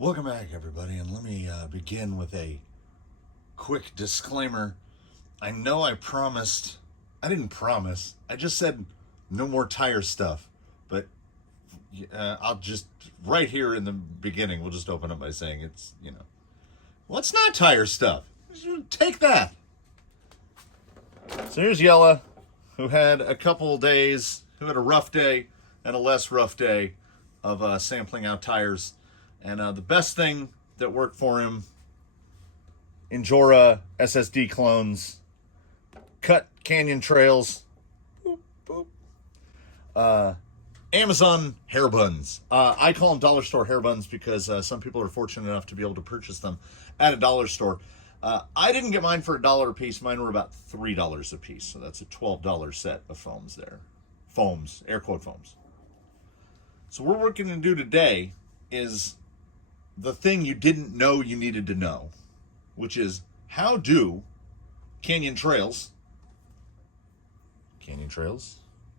Welcome back, everybody, and let me begin with a quick disclaimer. I know I didn't promise, I just said no more tire stuff, but I'll just, right here in the beginning, we'll just open up by saying well, it's not tire stuff. Take that. So here's Yella, who had a couple days, who had a rough day and a less rough day of sampling out tires. And the best thing that worked for him, Injora SSD clones, cut canyon trails, boop, boop. Amazon hair buns. I call them dollar store hair buns because some people are fortunate enough to be able to purchase them at a dollar store. I didn't get mine for $1 a piece. Mine were about $3 a piece. So that's a $12 set of foams there. Foams, air quote foams. So what we're going to do today is the thing you didn't know you needed to know, which is how do canyon trails,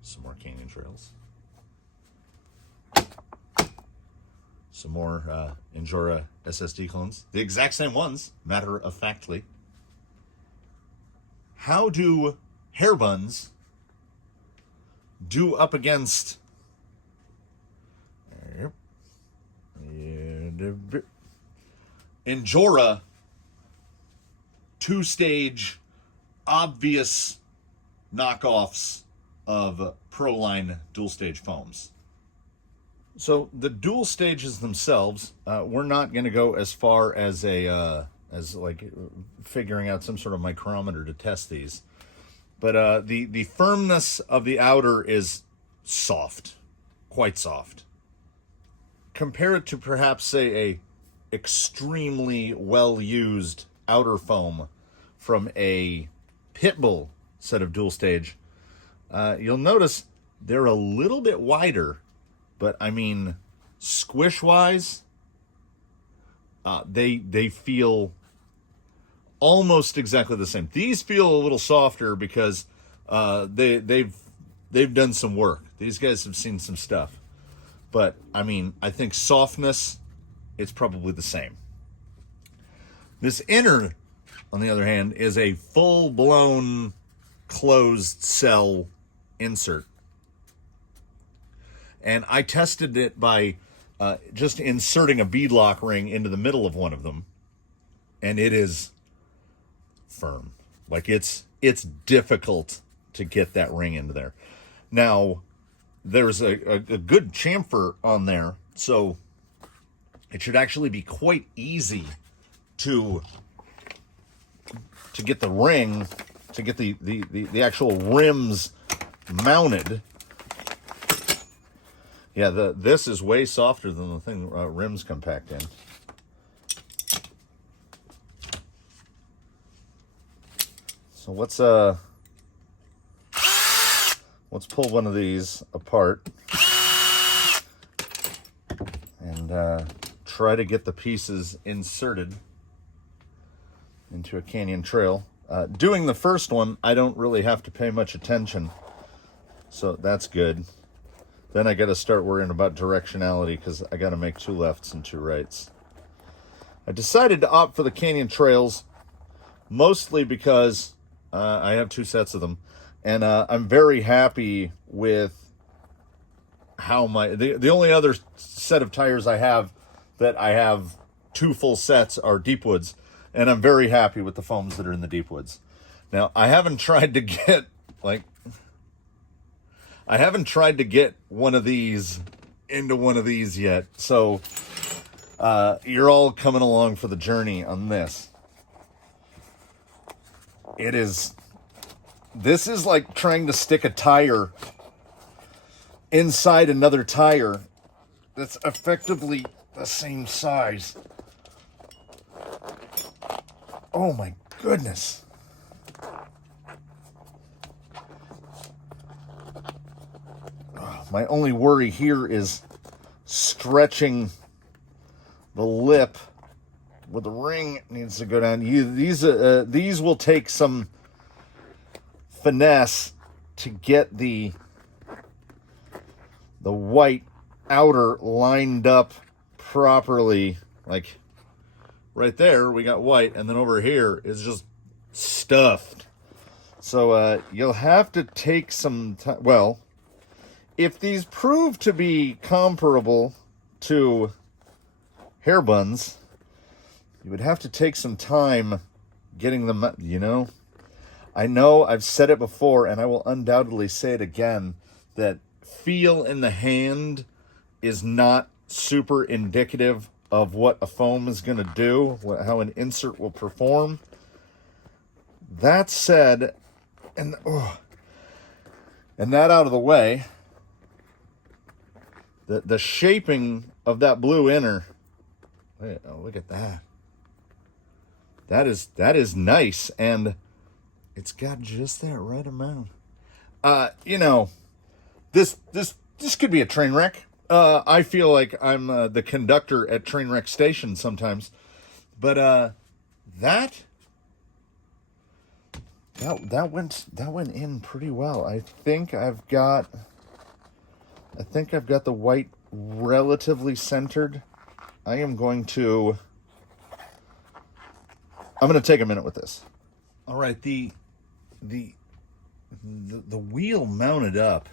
some more canyon trails, some more Injora SSD clones, the exact same ones, matter of factly. How do hair buns do up against Injora two-stage obvious knockoffs of ProLine Dual Stage foams? So the dual stages themselves, we're not going to go as far as as figuring out some sort of micrometer to test these, but the firmness of the outer is soft, quite soft. Compare it to perhaps, say, a extremely well-used outer foam from a Pitbull set of dual stage. You'll notice they're a little bit wider, but I mean, squish-wise, they feel almost exactly the same. These feel a little softer because they've done some work. These guys have seen some stuff. But, I mean, I think softness, it's probably the same. This inner, on the other hand, is a full-blown closed cell insert. And I tested it by just inserting a beadlock ring into the middle of one of them. And it is firm. Like, it's difficult to get that ring into there. Now, there's a good chamfer on there, so it should actually be quite easy to get the ring, to get the actual rims mounted. Yeah, this is way softer than the thing rims come packed in. So let's pull one of these apart and try to get the pieces inserted into a canyon trail. Doing the first one, I don't really have to pay much attention, so that's good. Then I got to start worrying about directionality because I got to make 2 lefts and 2 rights. I decided to opt for the canyon trails mostly because I have 2 sets of them. And I'm very happy with how the only other set of tires I have that I have 2 full sets are deep woods. And I'm very happy with the foams that are in the deep woods. Now, I haven't tried to get one of these into one of these yet. So you're all coming along for the journey on this. This is like trying to stick a tire inside another tire that's effectively the same size. Oh my goodness. My only worry here is stretching the lip where the ring needs to go down. These will take some finesse to get the white outer lined up properly Like right there, we got white, and then over here is just stuffed. So you'll have to take some time. Well, if these prove to be comparable to hair buns, you would have to take some time getting them, you know. I know I've said it before, and I will undoubtedly say it again, that feel in the hand is not super indicative of what a foam is going to do, how an insert will perform. That said, and that out of the way, the shaping of that blue inner, look at that. That is nice, and it's got just that right amount. You know, this could be a train wreck. I feel like I'm the conductor at train wreck stations sometimes, but that went in pretty well. I think I've got the white relatively centered. I'm going to take a minute with this. All right, the wheel mounted up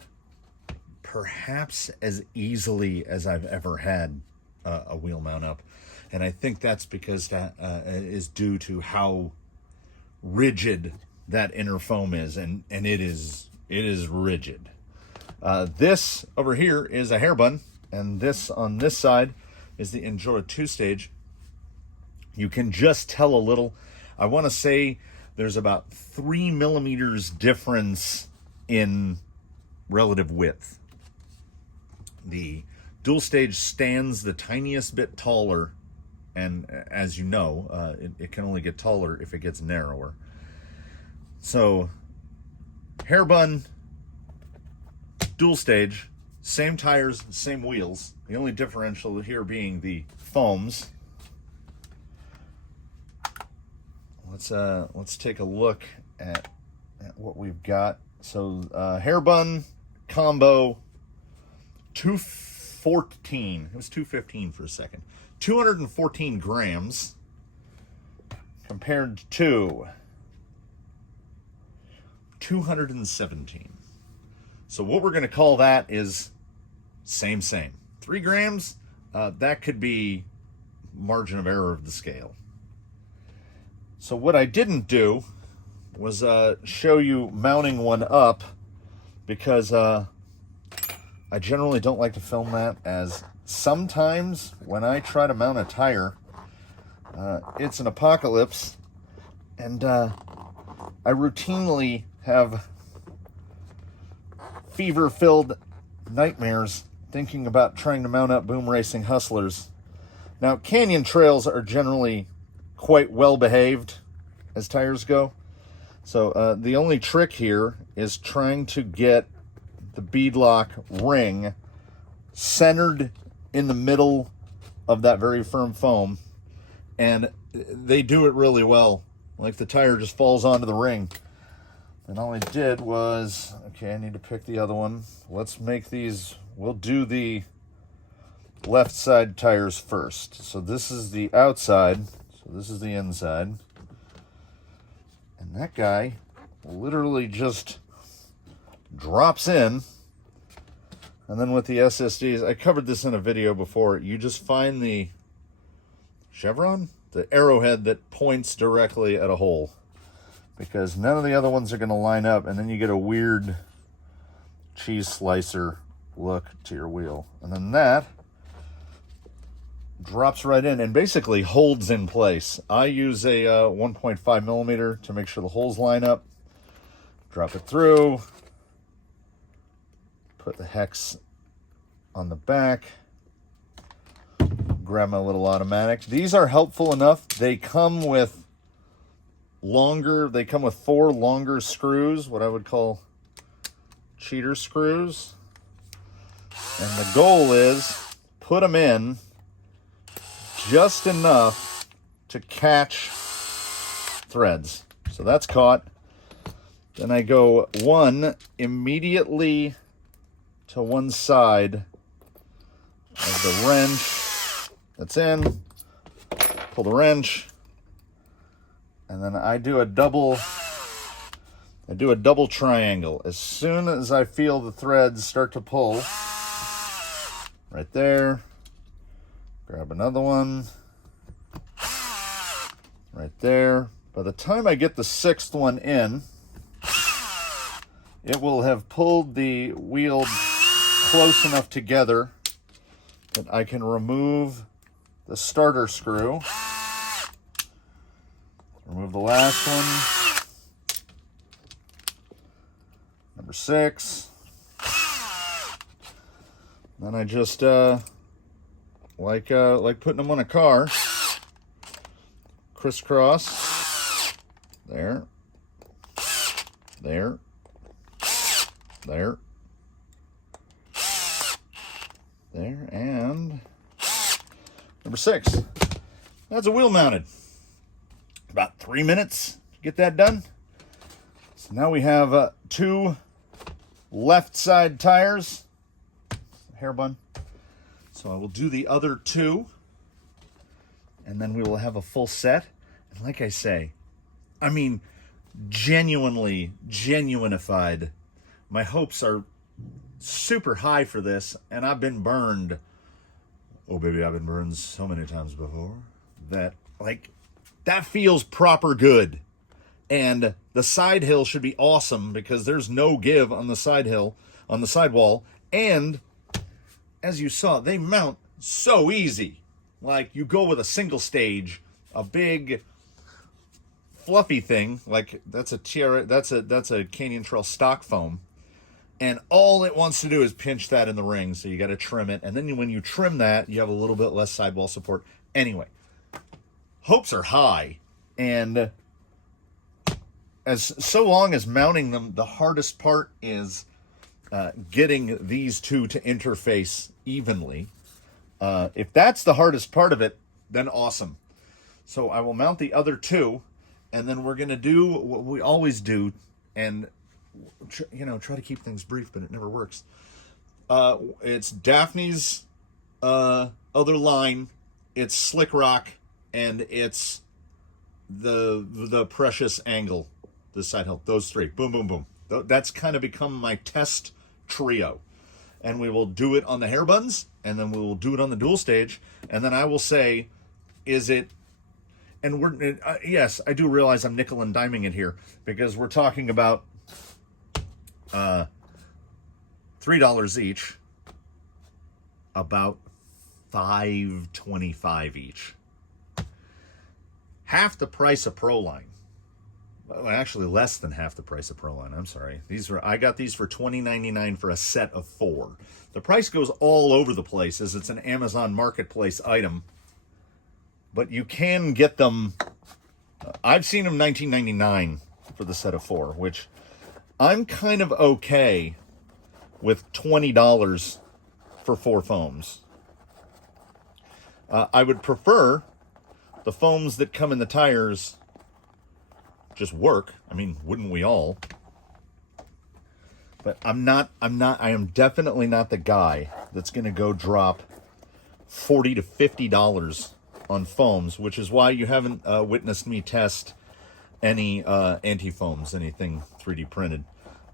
perhaps as easily as I've ever had a wheel mount up, and I think that's because that is due to how rigid that inner foam is, and it is rigid. This over here is a hair bun, and this on this side is the Injora 2-stage. You can just tell a little. I want to say there's about 3 millimeters difference in relative width. The dual stage stands the tiniest bit taller, and as you know, it can only get taller if it gets narrower. So, hair bun, dual stage, same tires, same wheels. The only differential here being the foams. Let's take a look at what we've got. So hair bun combo 214. It was 215 for a second. 214 grams compared to 217. So what we're going to call that is same. 3 grams. That could be margin of error of the scale. So what I didn't do was show you mounting one up, because I generally don't like to film that, as sometimes when I try to mount a tire, it's an apocalypse, and I routinely have fever-filled nightmares thinking about trying to mount up boom racing hustlers. Now, canyon trails are generally quite well behaved as tires go. So the only trick here is trying to get the beadlock ring centered in the middle of that very firm foam. And they do it really well. Like the tire just falls onto the ring. And all I did was, okay, I need to pick the other one. Let's make these, we'll do the left side tires first. So this is the outside. So this is the inside. And that guy literally just drops in. And then with the SSDs, I covered this in a video before, you just find the chevron, the arrowhead that points directly at a hole, because none of the other ones are going to line up, and then you get a weird cheese slicer look to your wheel. And then that drops right in and basically holds in place. I use a 1.5 millimeter to make sure the holes line up. Drop it through. Put the hex on the back. Grab my little automatic. These are helpful enough. They come with 4 longer screws, what I would call cheater screws. And the goal is put them in just enough to catch threads. So that's caught. Then I go one immediately to one side of the wrench that's in, pull the wrench, and then I do a double triangle. As soon as I feel the threads start to pull, right there, grab another one, right there. By the time I get the 6th one in, it will have pulled the wheel close enough together that I can remove the starter screw. Remove the last one. Number 6. Then I just like putting them on a car. Crisscross. There. There. There. There. And number 6. That's a wheel mounted. About 3 minutes to get that done. So now we have 2 left side tires. Hair bun. So I will do the other 2, and then we will have a full set. And like I say, I mean, genuinified. My hopes are super high for this, and I've been burned. Oh, baby, I've been burned so many times before that, like, that feels proper good. And the side hill should be awesome because there's no give on the side hill, on the sidewall. And as you saw, they mount so easy. Like, you go with a single stage, a big fluffy thing, like that's a Canyon Trail stock foam. And all it wants to do is pinch that in the ring, so you got to trim it. And then when you trim that, you have a little bit less sidewall support. Anyway, hopes are high. And so long as mounting them, the hardest part is getting these 2 to interface evenly. If that's the hardest part of it, then awesome. So I will mount the other 2, and then we're going to do what we always do, and try to keep things brief, but it never works. It's Daphne's other line, it's Slick Rock, and it's the Precious Angle, the side hill. Those 3, boom, boom, boom. That's kind of become my test trio. And we will do it on the hair buns, and then we will do it on the dual stage, and then I will say, is it, and yes, I do realize I'm nickel and diming it here, because we're talking about $3 each, about $5.25 each. Half the price of ProLine. Well, actually less than half the price of ProLine. I'm sorry. I got these for $20.99 for a set of 4. The price goes all over the place as it's an Amazon Marketplace item, but you can get them. I've seen them $19.99 for the set of 4, which I'm kind of okay with $20 for 4 foams. I would prefer the foams that come in the tires just work. I mean, wouldn't we all? But I am definitely not the guy that's going to go drop $40 to $50 on foams, which is why you haven't witnessed me test any anti-foams, anything 3D printed.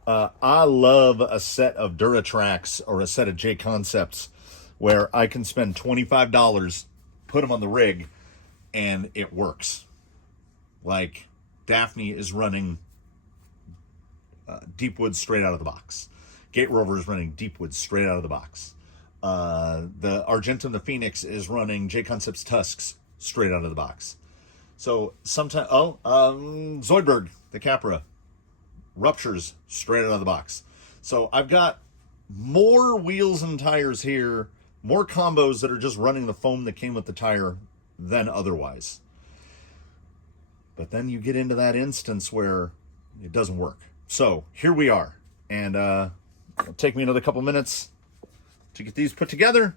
I love a set of Duratrax or a set of J Concepts where I can spend $25, put them on the rig, and it works. Like, Daphne is running Deepwood straight out of the box. Gate Rover is running Deepwood straight out of the box. The Argentum, the Phoenix, is running J Concepts Tusks straight out of the box. So sometimes, Zoidberg, the Capra, ruptures straight out of the box. So I've got more wheels and tires here, more combos that are just running the foam that came with the tire than otherwise. But then you get into that instance where it doesn't work. So here we are. And it'll take me another couple minutes to get these put together.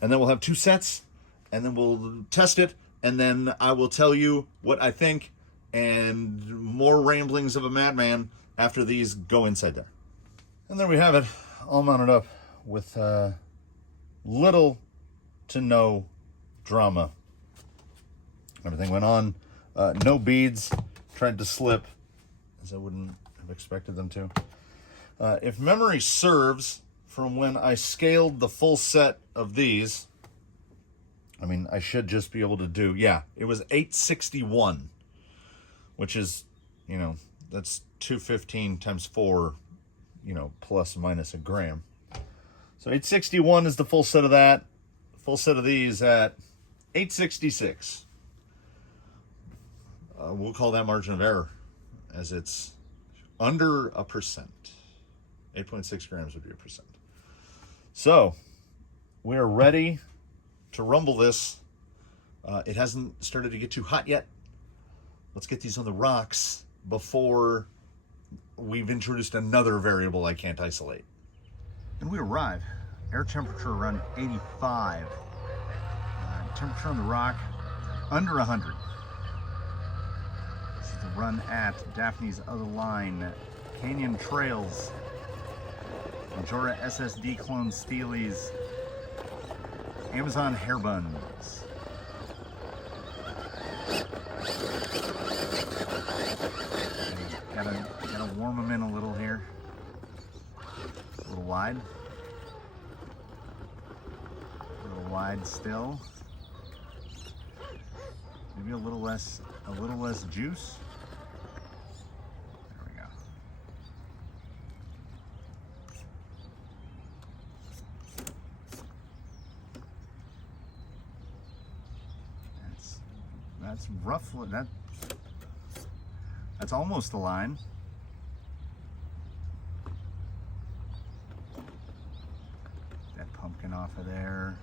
And then we'll have 2 sets. And then we'll test it. And then I will tell you what I think. And more ramblings of a madman after these go inside there. And there we have it, all mounted up with little to no drama Everything went on. No beads. Tried to slip, as I wouldn't have expected them to. If memory serves, from when I scaled the full set of these, I mean, I should just be able to do, yeah, it was 861, which is, you know, that's 215 times 4, you know, plus minus a gram. So 861 is the full set of that. Full set of these at 866. We'll call that margin of error, as it's under 1%. 8.6 grams would be 1%. So we are ready to rumble this. It hasn't started to get too hot yet. Let's get these on the rocks before we've introduced another variable I can't isolate. And we arrive. Air temperature around 85. Temperature on the rock under 100. This is the run at Daphne's other line, Canyon Trails, Injora SSD clone Steelies, Amazon Hair Buns. Gotta warm them in a little here. A little wide. A little wide still. Maybe a little less juice. There we go. That's roughly that's almost the line. That pumpkin off of there.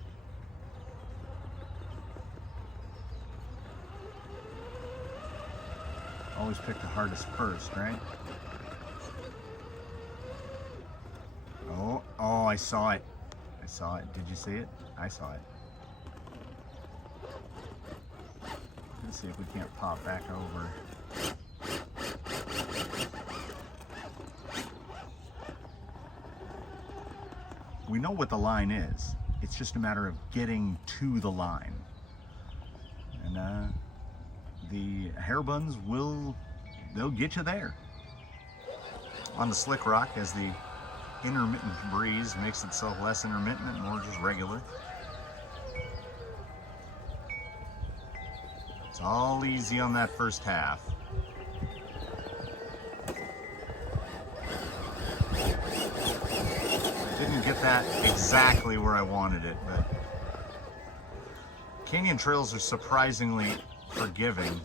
Always pick the hardest first, right? Oh, I saw it. I saw it. Did you see it? I saw it. Let's see if we can't pop back over. We know what the line is. It's just a matter of getting to the line. And the hair buns they'll get you there. On the slick rock, as the intermittent breeze makes itself less intermittent and more just regular. It's all easy on that first half. Didn't get that exactly where I wanted it, but canyon trails are surprisingly forgiving.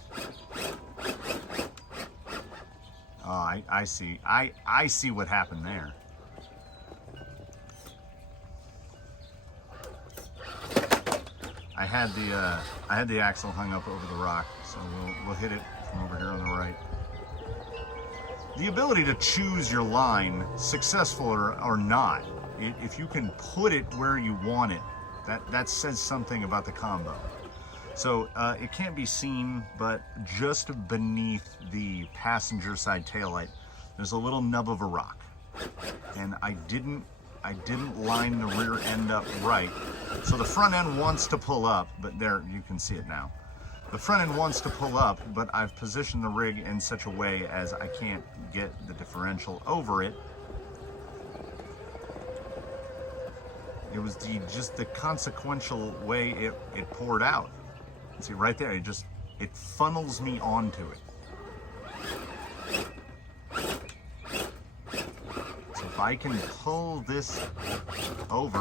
Oh, I see. I see what happened there. I had the axle hung up over the rock, so we'll hit it from over here on the right. The ability to choose your line, successful or not, if you can put it where you want it, that says something about the combo. So it can't be seen, but just beneath the passenger side taillight, there's a little nub of a rock. And I didn't line the rear end up right. So the front end wants to pull up, but there, you can see it now. The front end wants to pull up, but I've positioned the rig in such a way as I can't get the differential over it. It was just the consequential way it poured out. See right there, it funnels me onto it. So if I can pull this over,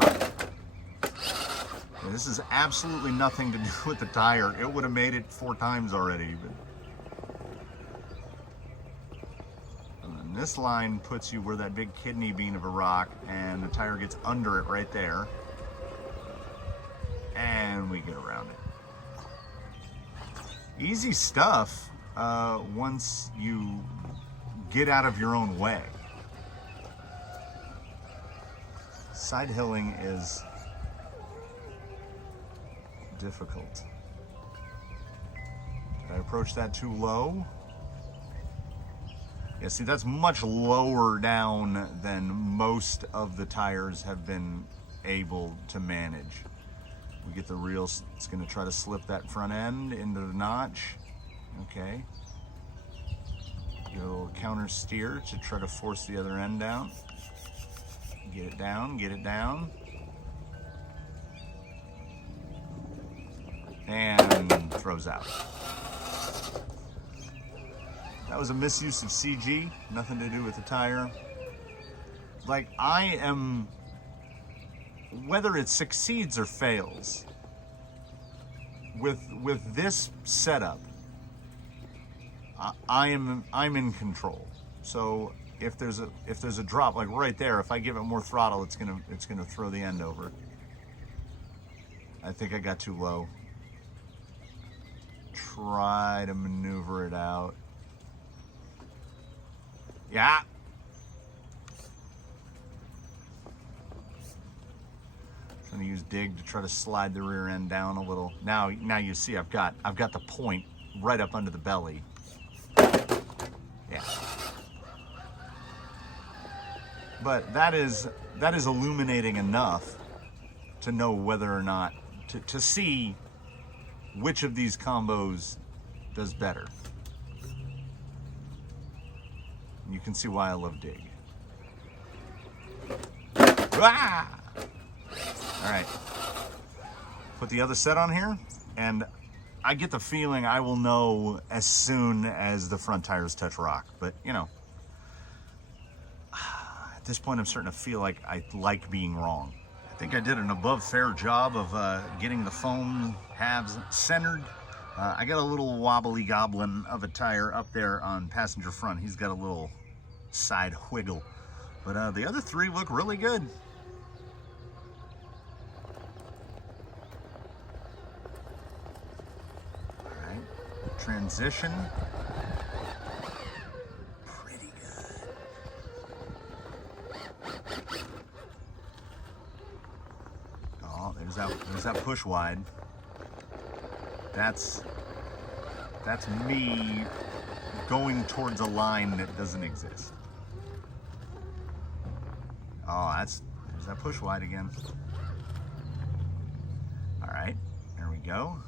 this is absolutely nothing to do with the tire. It would have made it 4 times already. And then this line puts you where that big kidney bean of a rock, and the tire gets under it right there. And we get around it. Easy stuff once you get out of your own way. Side hilling is difficult. Did I approach that too low? Yeah, see, that's much lower down than most of the tires have been able to manage. We get the real, it's gonna try to slip that front end into the notch. Okay. Get a little counter steer to try to force the other end down. Get it down, get it down. And throws out. That was a misuse of CG, nothing to do with the tire. Like, I am, whether it succeeds or fails, with this setup, I'm in control. So if there's a drop, like right there, if I give it more throttle, it's gonna throw the end over. I think I got too low. Try to maneuver it out. Yeah. Trying to use dig to try to slide the rear end down a little. Now you see I've got the point right up under the belly. Yeah. But that is illuminating enough to know whether or not to see which of these combos does better. You can see why I love dig. Ah! All right, put the other set on here, and I get the feeling I will know as soon as the front tires touch rock. But you know, at this point I'm starting to feel like I like being wrong. I think I did an above fair job of getting the foam halves centered. I got a little wobbly goblin of a tire up there on passenger front. He's got a little side wiggle, but the other three look really good. All right, transition. Pretty good. Oh, there's that push wide. That's me going towards a line that doesn't exist. Oh, there's that push wide again. All right, there we go.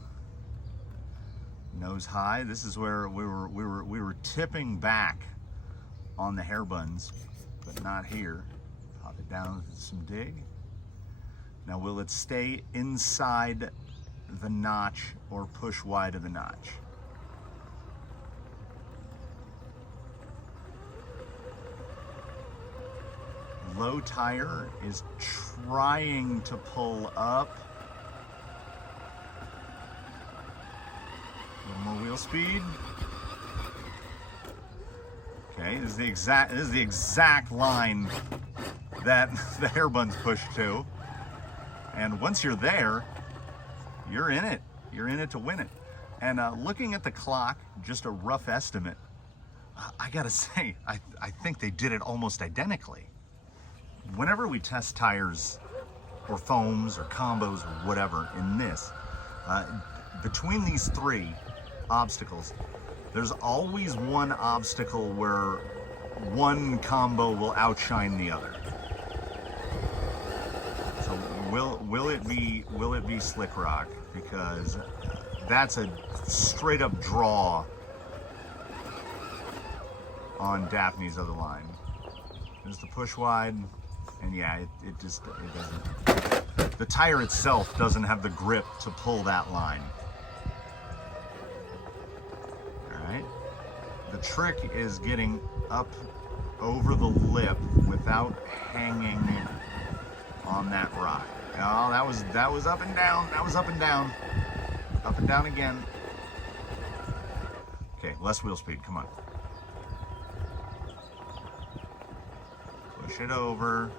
Nose high. This is where we were tipping back on the hair buns, but not here. Pop it down with some dig. Now, will it stay inside the notch or push wide of the notch? Low tire is trying to pull up. A little more wheel speed. Okay, this is the exact line that the hair buns push to. And once you're there, you're in it. You're in it to win it. And looking at the clock, just a rough estimate, I gotta say, I think they did it almost identically. Whenever we test tires or foams or combos or whatever in this, between these three obstacles, there's always one obstacle where one combo will outshine the other. So will it be Slick Rock? Because that's a straight up draw on Daphne's other line. There's the push wide, and yeah, it doesn't. The tire itself doesn't have the grip to pull that line. All right. The trick is getting up over the lip without hanging on that rock. Oh, that was up and down. That was up and down. Up and down again. Okay, less wheel speed. Come on. Push it over.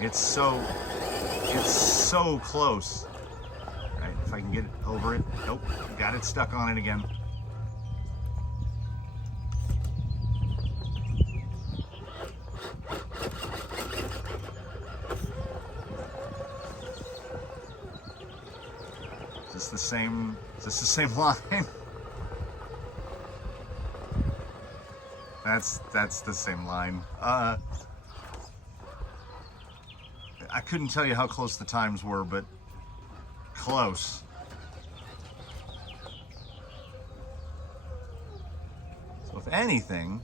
It's so close. All right, if I can get it over it. Nope, got it stuck on it again. Is this the same line? That's the same line. I couldn't tell you how close the times were, but close. So if anything,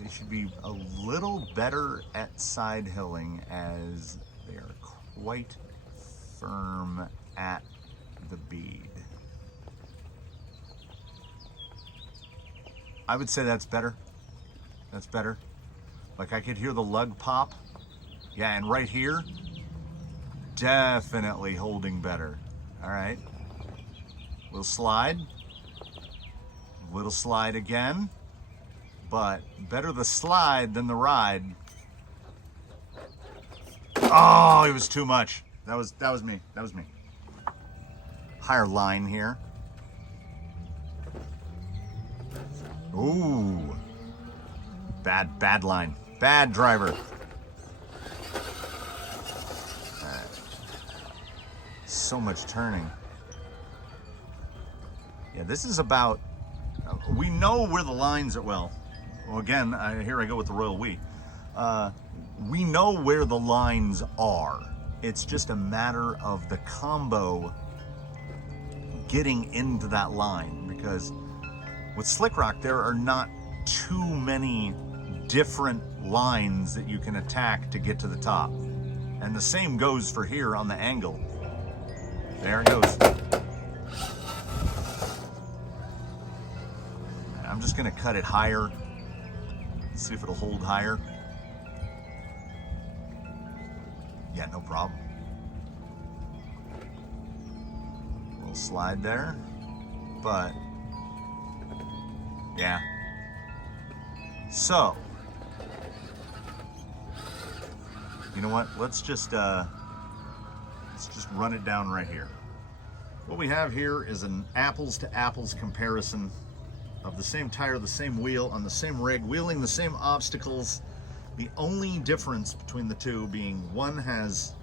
they should be a little better at side hilling, as they are quite firm at the bead. I would say that's better. That's better. Like, I could hear the lug pop. Yeah, and right here, definitely holding better. All right. Little slide. Little slide again. But better the slide than the ride. Oh, it was too much. That was me. That was me. Higher line here. Ooh. Bad line. Bad driver. So much turning. Yeah, this is about, we know where the lines are. Well, again, here I go with the royal we. We know where the lines are. It's just a matter of the combo getting into that line, because with Slick Rock, there are not too many different lines that you can attack to get to the top. And the same goes for here on the angle. There it goes. I'm just gonna cut it higher, see if it'll hold higher. Yeah, no problem. A little slide there, but yeah. So, you know what? Let's just run it down right here. What we have here is an apples to apples comparison of the same tire, the same wheel, on the same rig, wheeling the same obstacles. The only difference between the two being one has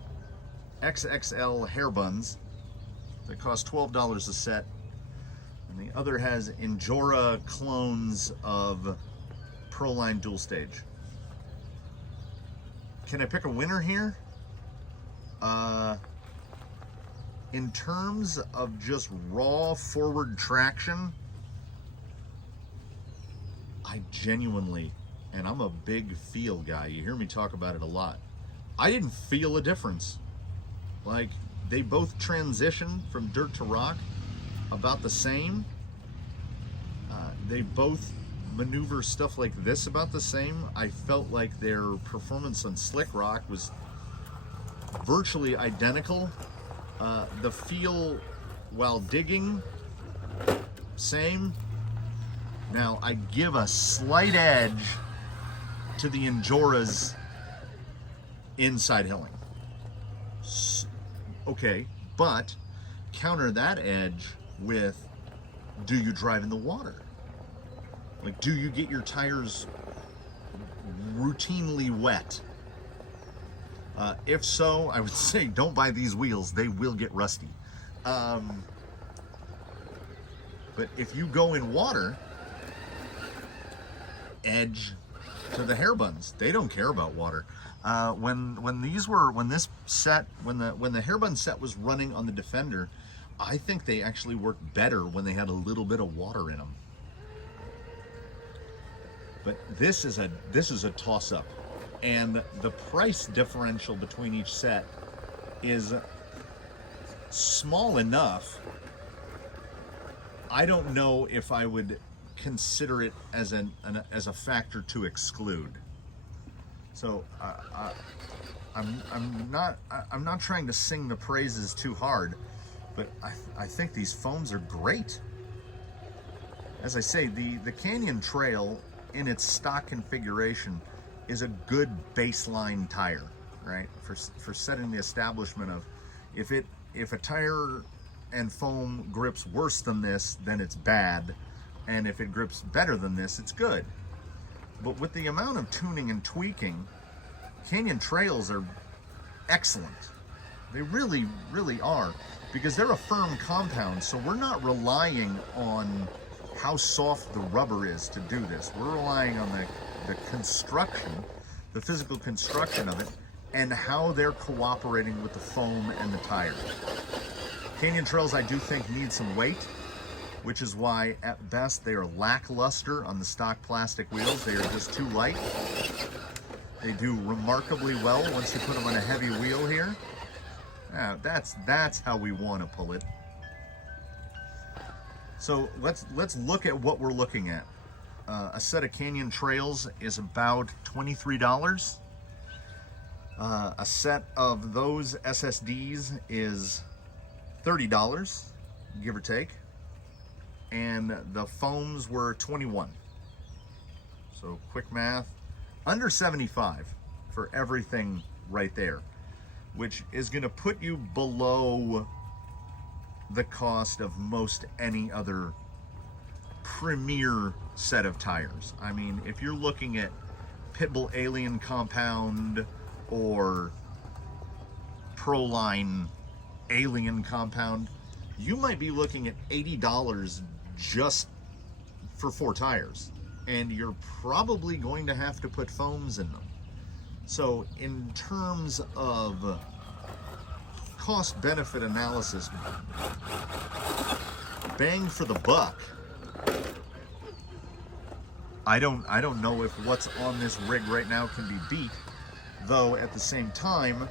XXL hair buns that cost $12 a set, and the other has Injora clones of ProLine Dual Stage. Can I pick a winner here? In terms of just raw forward traction, I genuinely, and I'm a big feel guy, you hear me talk about it a lot, I didn't feel a difference. Like, they both transition from dirt to rock about the same. They both maneuver stuff like this about the same. I felt like their performance on Slick Rock was virtually identical. The feel while digging, same. Now, I give a slight edge to the Injora's inside hilling. Okay, but counter that edge with, do you drive in the water? Like, do you get your tires routinely wet? If so, I would say don't buy these wheels. They will get rusty. But if you go in water, edge to the hair buns. They don't care about water. When the hair bun set was running on the Defender, I think they actually worked better when they had a little bit of water in them. But this is a toss-up, and the price differential between each set is small enough. I don't know if I would consider it as a factor to exclude. So I'm not trying to sing the praises too hard, but I think these foams are great. As I say, the Canyon Trail in its stock configuration is a good baseline tire, right? For setting the establishment of, if a tire and foam grips worse than this, then it's bad, and if it grips better than this, it's good. But with the amount of tuning and tweaking, Canyon Trails are excellent. They really, really are, because they're a firm compound, so we're not relying on how soft the rubber is to do this. We're relying on the construction, the physical construction of it, and how they're cooperating with the foam and the tire. Canyon Trails, I do think, need some weight, which is why at best they are lackluster on the stock plastic wheels. They are just too light. They do remarkably well once you put them on a heavy wheel here. That's how we want to pull it. So let's look at what we're looking at. A set of Canyon Trails is about $23. A set of those SSDs is $30, give or take. And the foams were 21. So quick math, under 75 for everything right there, which is going to put you below the cost of most any other premier set of tires. I mean, if you're looking at Pitbull Alien Compound or ProLine Alien Compound, you might be looking at $80 just for 4 tires, and you're probably going to have to put foams in them. So in terms of cost benefit analysis, bang for the buck, I don't know if what's on this rig right now can be beat, though at the same time,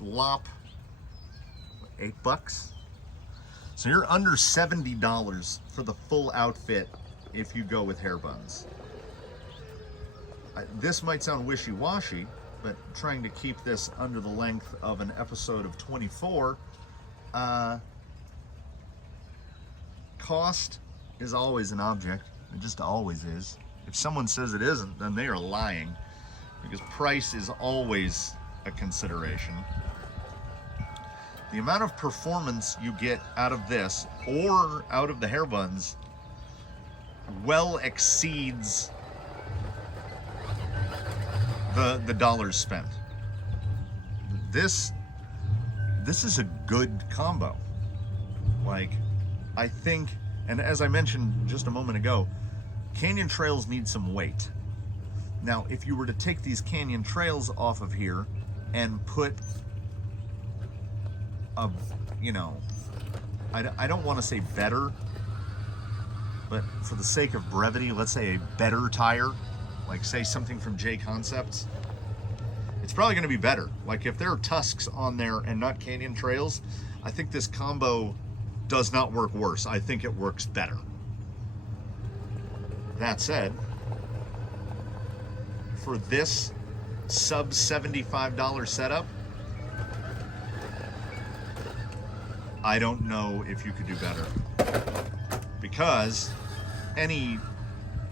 LOP, $8. So you're under $70 for the full outfit if you go with hair buns. This might sound wishy-washy, but trying to keep this under the length of an episode of 24, cost is always an object. It just always is. If someone says it isn't, then they are lying, because price is always a consideration. The amount of performance you get out of this or out of the hair buns well exceeds the dollars spent. This is a good combo. Like, I think, and as I mentioned just a moment ago, Canyon Trails need some weight. Now, if you were to take these Canyon Trails off of here and put a, you know, I don't want to say better, but for the sake of brevity, let's say a better tire, like say something from J Concepts, it's probably going to be better. Like if there are tusks on there and not Canyon Trails, I think this combo does not work worse. I think it works better. That said, for this sub $75 setup, I don't know if you could do better, because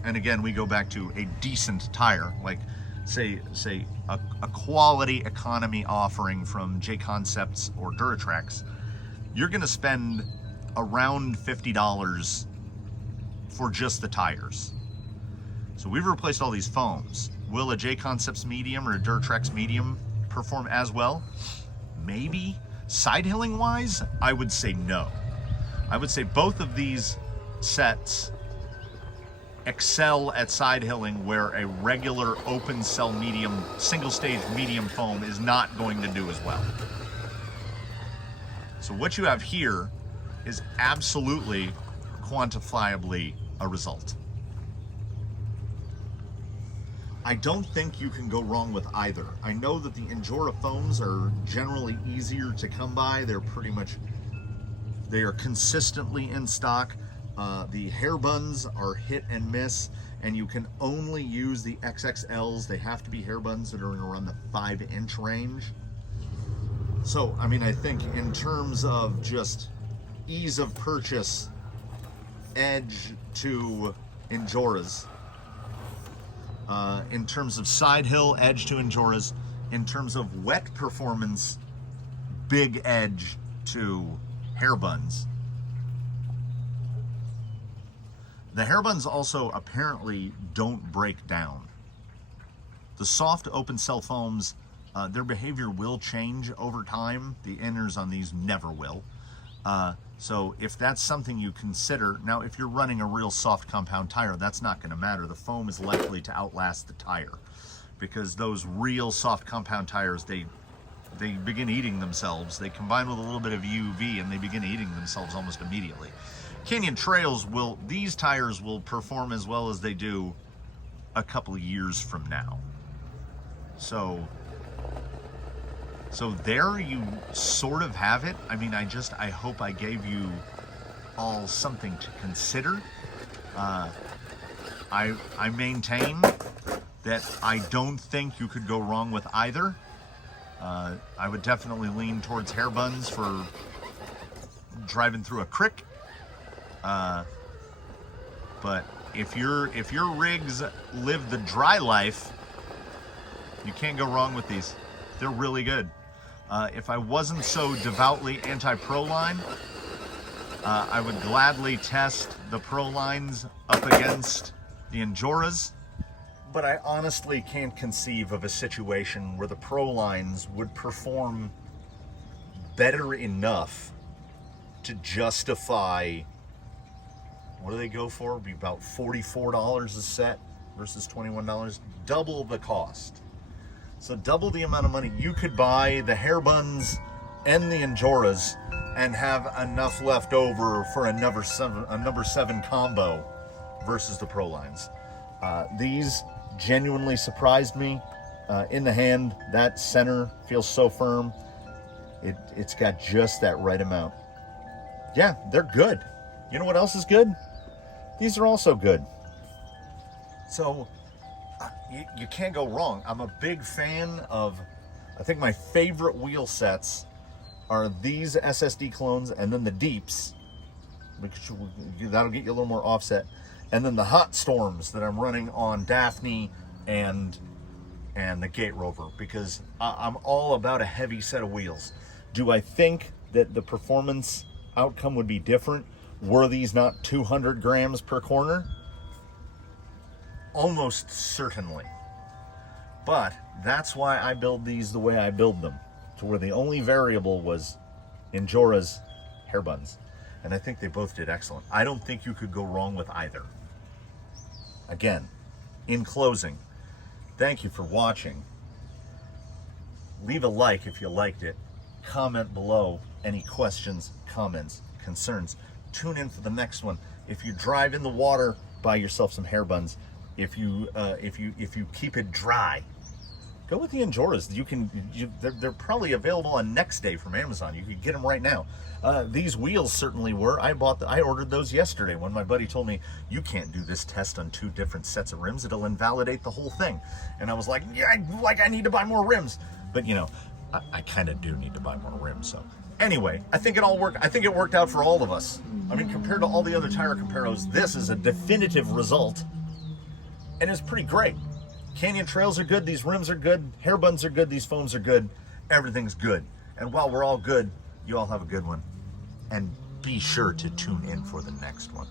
and again, we go back to a decent tire, like say a quality economy offering from J Concepts or Duratrax, you're going to spend around $50 for just the tires. So we've replaced all these foams. Will a J Concepts medium or a Duratrax medium perform as well? Maybe. Side hilling wise, I would say no. I would say both of these sets excel at side hilling where a regular open cell medium, single stage medium foam is not going to do as well. So what you have here is absolutely quantifiably a result. I don't think you can go wrong with either. I know that the Injora foams are generally easier to come by. They are consistently in stock. The hair buns are hit and miss, and you can only use the XXLs. They have to be hair buns that are around the 5-inch range. So, I mean, I think in terms of just ease of purchase, edge to Injoras, in terms of side hill, edge to Injoras, in terms of wet performance, big edge to hair buns. The hair buns also apparently don't break down. The soft open cell foams, their behavior will change over time. The inners on these never will. So if that's something you consider, now if you're running a real soft compound tire, that's not going to matter. The foam is likely to outlast the tire, because those real soft compound tires, they begin eating themselves. They combine with a little bit of UV and they begin eating themselves almost immediately. Canyon Trails these tires will perform as well as they do a couple of years from now. So there you sort of have it. I mean, I hope I gave you all something to consider. I maintain that I don't think you could go wrong with either. I would definitely lean towards Hair Buns for driving through a creek. But if your rigs live the dry life, you can't go wrong with these. They're really good. If I wasn't so devoutly anti-ProLine, I would gladly test the ProLines up against the Injoras. But I honestly can't conceive of a situation where the ProLines would perform better enough to justify, what do they go for? Be about $44 a set versus $21, double the cost. So double the amount of money. You could buy the Hair Buns and the Injoras and have enough left over for a number seven combo versus the ProLines. These genuinely surprised me. In the hand, that center feels so firm. It's got just that right amount. Yeah, they're good. You know what else is good? These are also good. So you can't go wrong. I'm a big fan of, I think my favorite wheel sets are these SSD clones and then the Deeps, because that'll get you a little more offset. And then the Hot Storms that I'm running on Daphne and the Gate Rover, because I'm all about a heavy set of wheels. Do I think that the performance outcome would be different were these not 200 grams per corner? Almost certainly. But that's why I build these the way I build them, to where the only variable was Injora's Hair Buns. And I think they both did excellent. I don't think you could go wrong with either. Again, in closing, thank you for watching. Leave a like if you liked it. Comment below any questions, comments, concerns. Tune in for the next one. If you drive in the water, buy yourself some Hair Buns. If you keep it dry, go with the Injoras. They're probably available on next day from Amazon. You could get them right now. These wheels certainly were. I ordered those yesterday when my buddy told me, you can't do this test on 2 different sets of rims. It'll invalidate the whole thing. And I was like, yeah, I need to buy more rims. But you know, I kind of do need to buy more rims. So anyway, I think it all worked. I think it worked out for all of us. I mean, compared to all the other tire comparos, this is a definitive result. And it's pretty great. Canyon Trails are good, these rims are good, Hair Buns are good, these foams are good, everything's good. And while we're all good, you all have a good one. And be sure to tune in for the next one.